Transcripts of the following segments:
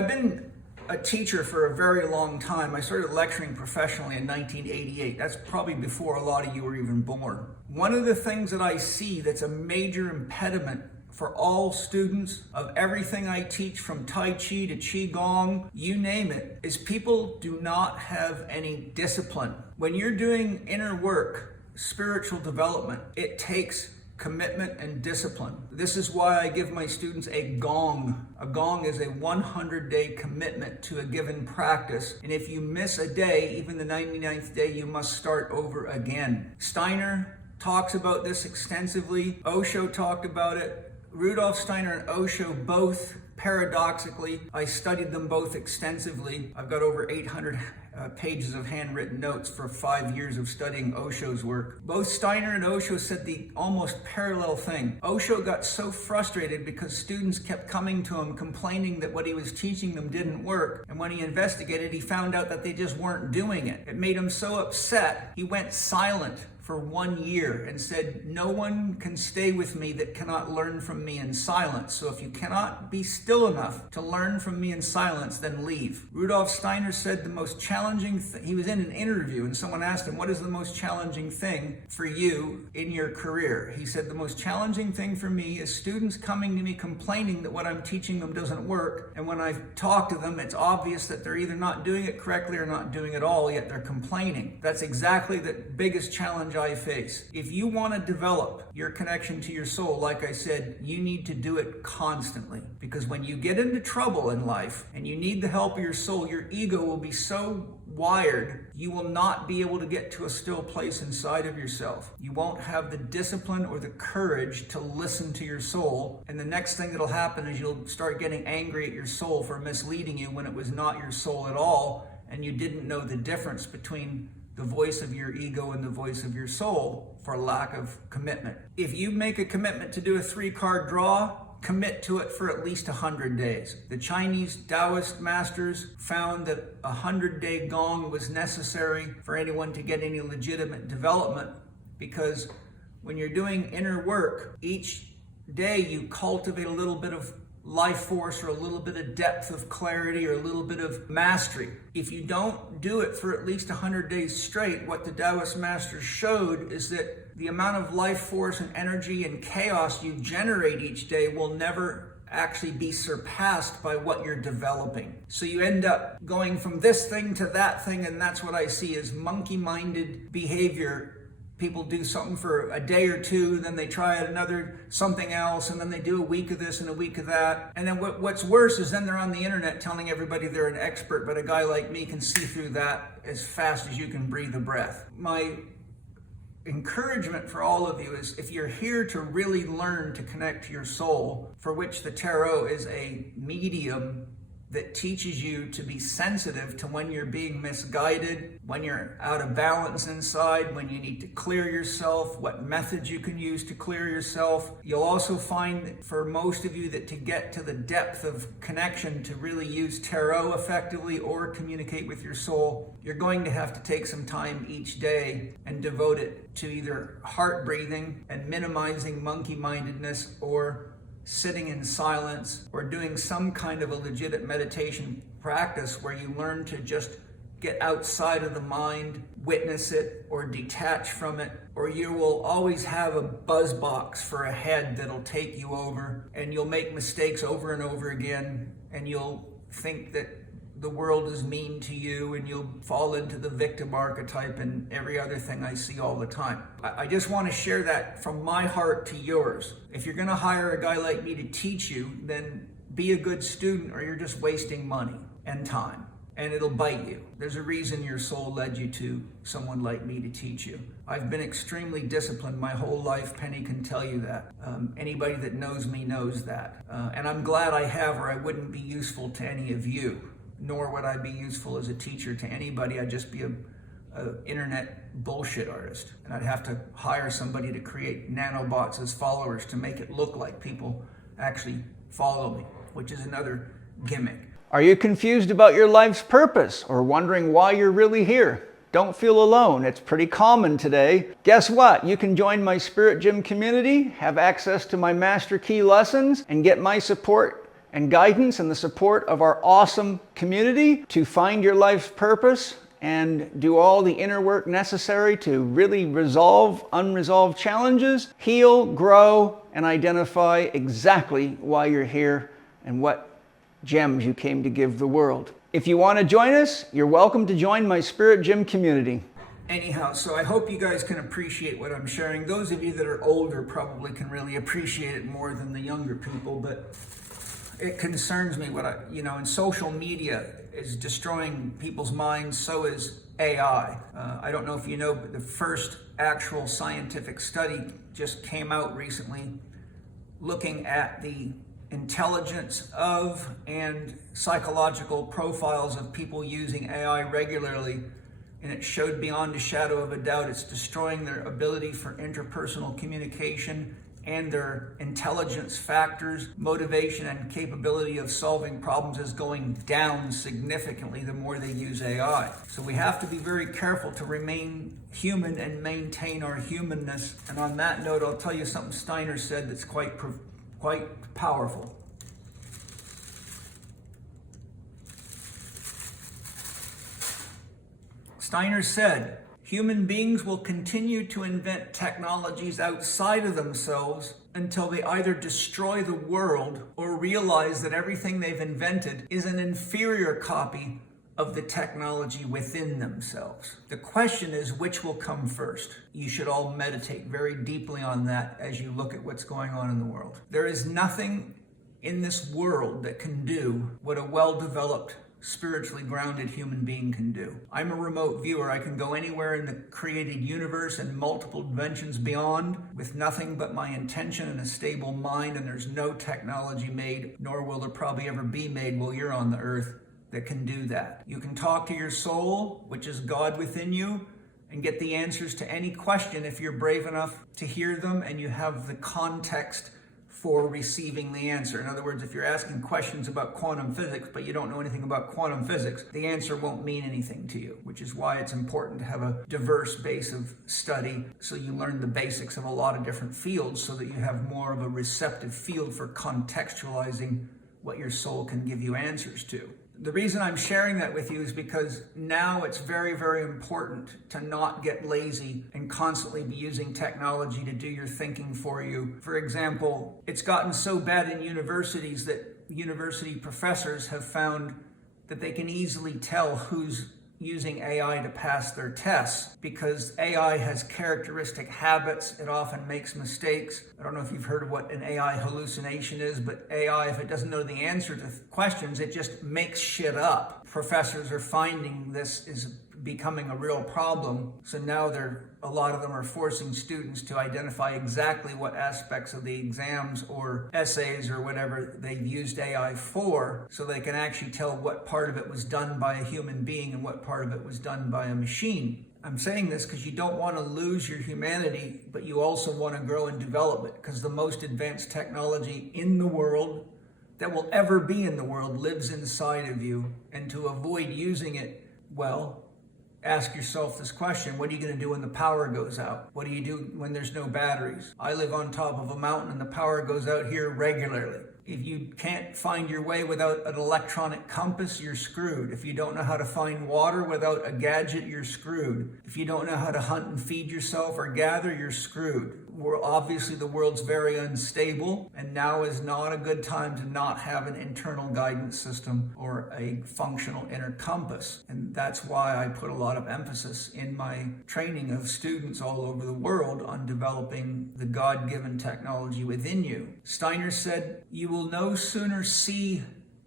I've been a teacher for a very long time. I started lecturing professionally in 1988. That's probably before a lot of you were even born. One of the things that I see that's a major impediment for all students of everything I teach, from Tai Chi to qigong, you name it, is people do not have any discipline. When you're doing inner work, spiritual development, it takes commitment and discipline. This is why I give my students a gong. A gong is a 100-day commitment to a given practice. And if you miss a day, even the 99th day, you must start over again. Steiner talks about this extensively. Osho talked about it. Rudolf Steiner and Osho both, paradoxically, I studied them both extensively. I've got over 800 pages of handwritten notes for 5 years of studying Osho's work. Both Steiner and Osho said the almost parallel thing. Osho got so frustrated because students kept coming to him complaining that what he was teaching them didn't work. And when he investigated, he found out that they just weren't doing it. It made him so upset, he went silent for 1 year and said, no one can stay with me that cannot learn from me in silence. So if you cannot be still enough to learn from me in silence, then leave. Rudolf Steiner said the most challenging thing, he was in an interview and someone asked him, what is the most challenging thing for you in your career? He said, the most challenging thing for me is students coming to me complaining that what I'm teaching them doesn't work. And when I talk to them, it's obvious that they're either not doing it correctly or not doing it all, yet they're complaining. That's exactly the biggest challenge I face. If you want to develop your connection to your soul, like I said, you need to do it constantly. Because when you get into trouble in life and you need the help of your soul, your ego will be so wired, you will not be able to get to a still place inside of yourself. You won't have the discipline or the courage to listen to your soul. And the next thing that'll happen is you'll start getting angry at your soul for misleading you when it was not your soul at all, and you didn't know the difference between the voice of your ego and the voice of your soul for lack of commitment. If you make a commitment to do a 3-card draw, commit to it for at least 100 days. The Chinese Taoist masters found that a 100-day gong was necessary for anyone to get any legitimate development, because when you're doing inner work, each day you cultivate a little bit of life force or a little bit of depth of clarity or a little bit of mastery. If you don't do it for at least 100 days straight, what the Taoist masters showed is that the amount of life force and energy and chaos you generate each day will never actually be surpassed by what you're developing. So you end up going from this thing to that thing, and that's what I see as monkey-minded behavior. People do something for a day or two, then they try another something else, and then they do a week of this and a week of that. And then what's worse is then they're on the internet telling everybody they're an expert, but a guy like me can see through that as fast as you can breathe a breath. My encouragement for all of you is, if you're here to really learn to connect to your soul, for which the tarot is a medium that teaches you to be sensitive to when you're being misguided, when you're out of balance inside, when you need to clear yourself, what methods you can use to clear yourself. You'll also find that for most of you that to get to the depth of connection, to really use tarot effectively or communicate with your soul, you're going to have to take some time each day and devote it to either heart breathing and minimizing monkey-mindedness, or sitting in silence, or doing some kind of a legit meditation practice where you learn to just get outside of the mind, witness it, or detach from it, or you will always have a buzz box for a head that'll take you over, and you'll make mistakes over and over again, and you'll think that the world is mean to you, and you'll fall into the victim archetype and every other thing I see all the time. I just want to share that from my heart to yours. If you're going to hire a guy like me to teach you, then be a good student, or you're just wasting money and time, and it'll bite you. There's a reason your soul led you to someone like me to teach you. I've been extremely disciplined my whole life. Penny can tell you that. Anybody that knows me knows that. And I'm glad I have, or I wouldn't be useful to any of you. Nor would I be useful as a teacher to anybody. I'd just be an internet bullshit artist. And I'd have to hire somebody to create nanobots as followers to make it look like people actually follow me, which is another gimmick. Are you confused about your life's purpose, or wondering why you're really here? Don't feel alone. It's pretty common today. Guess what? You can join my Spirit Gym community, have access to my Master Key lessons, and get my support and guidance and the support of our awesome community to find your life's purpose and do all the inner work necessary to really resolve unresolved challenges, heal, grow, and identify exactly why you're here and what gems you came to give the world. If you want to join us, you're welcome to join my Spirit Gym community. Anyhow, so I hope you guys can appreciate what I'm sharing. Those of you that are older probably can really appreciate it more than the younger people, but it concerns me what in social media is destroying people's minds, so is AI. I don't know if you know, but the first actual scientific study just came out recently looking at the intelligence of and psychological profiles of people using AI regularly, and it showed beyond a shadow of a doubt it's destroying their ability for interpersonal communication and their intelligence factors, motivation, and capability of solving problems is going down significantly the more they use AI. So we have to be very careful to remain human and maintain our humanness. And on that note, I'll tell you something Steiner said that's quite powerful. Steiner said, "Human beings will continue to invent technologies outside of themselves until they either destroy the world or realize that everything they've invented is an inferior copy of the technology within themselves." The question is, which will come first? You should all meditate very deeply on that as you look at what's going on in the world. There is nothing in this world that can do what a well-developed, spiritually grounded human being can do. I'm a remote viewer. I can go anywhere in the created universe and multiple dimensions beyond with nothing but my intention and a stable mind, and there's no technology made, nor will there probably ever be made while you're on the earth, that can do that. You can talk to your soul, which is God within you, and get the answers to any question if you're brave enough to hear them and you have the context for receiving the answer. In other words, if you're asking questions about quantum physics, but you don't know anything about quantum physics, the answer won't mean anything to you, which is why it's important to have a diverse base of study so you learn the basics of a lot of different fields so that you have more of a receptive field for contextualizing what your soul can give you answers to. The reason I'm sharing that with you is because now it's very, very important to not get lazy and constantly be using technology to do your thinking for you. For example, it's gotten so bad in universities that university professors have found that they can easily tell who's using AI to pass their tests because AI has characteristic habits. It often makes mistakes. I don't know if you've heard of what an AI hallucination is, but AI, if it doesn't know the answer to questions, it just makes shit up. Professors are finding this is becoming a real problem. So now a lot of them are forcing students to identify exactly what aspects of the exams or essays or whatever they've used AI for, so they can actually tell what part of it was done by a human being and what part of it was done by a machine. I'm saying this because you don't want to lose your humanity, but you also want to grow and develop it, because the most advanced technology in the world that will ever be in the world lives inside of you. And to avoid using it, well, ask yourself this question: what are you going to do when the power goes out? What do you do when there's no batteries? I live on top of a mountain and the power goes out here regularly. If you can't find your way without an electronic compass, you're screwed. If you don't know how to find water without a gadget, you're screwed. If you don't know how to hunt and feed yourself or gather, you're screwed. Obviously the world's very unstable, and now is not a good time to not have an internal guidance system or a functional inner compass. And that's why I put a lot of emphasis in my training of students all over the world on developing the God-given technology within you. Steiner said, "You will no sooner see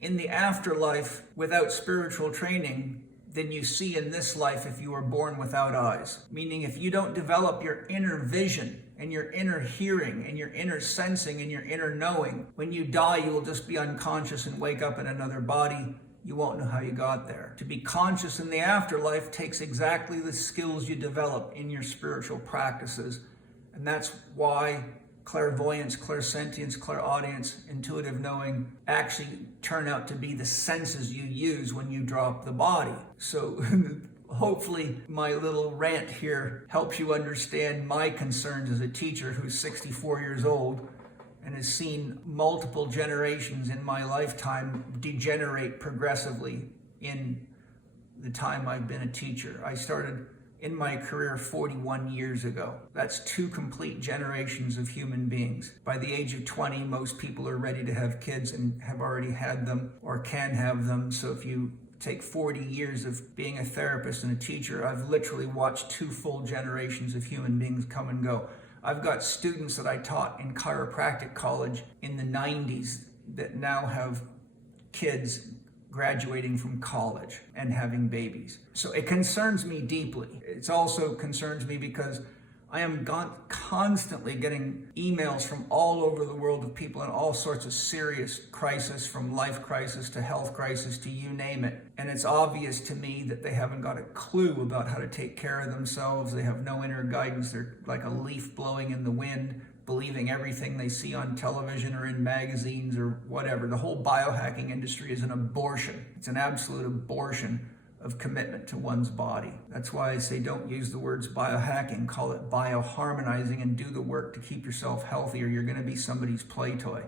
in the afterlife without spiritual training than you see in this life if you were born without eyes." Meaning, if you don't develop your inner vision and your inner hearing and your inner sensing and your inner knowing, when you die, you will just be unconscious and wake up in another body. You won't know how you got there. To be conscious in the afterlife takes exactly the skills you develop in your spiritual practices. And that's why clairvoyance, clairsentience, clairaudience, intuitive knowing actually turn out to be the senses you use when you drop the body. So hopefully my little rant here helps you understand my concerns as a teacher who's 64 years old and has seen multiple generations in my lifetime degenerate progressively in the time I've been a teacher. I started in my career 41 years ago. That's 2 complete generations of human beings. By the age of 20, most people are ready to have kids and have already had them or can have them. So if you take 40 years of being a therapist and a teacher, I've literally watched 2 full generations of human beings come and go. I've got students that I taught in chiropractic college in the 90s that now have kids graduating from college and having babies. So it concerns me deeply. It also concerns me because I am constantly getting emails from all over the world of people in all sorts of serious crisis, from life crisis to health crisis to you name it. And it's obvious to me that they haven't got a clue about how to take care of themselves. They have no inner guidance. They're like a leaf blowing in the wind, believing everything they see on television or in magazines or whatever. The whole biohacking industry is an abortion. It's an absolute abortion of commitment to one's body. That's why I say don't use the words biohacking, call it bioharmonizing, and do the work to keep yourself healthy, or you're going to be somebody's play toy.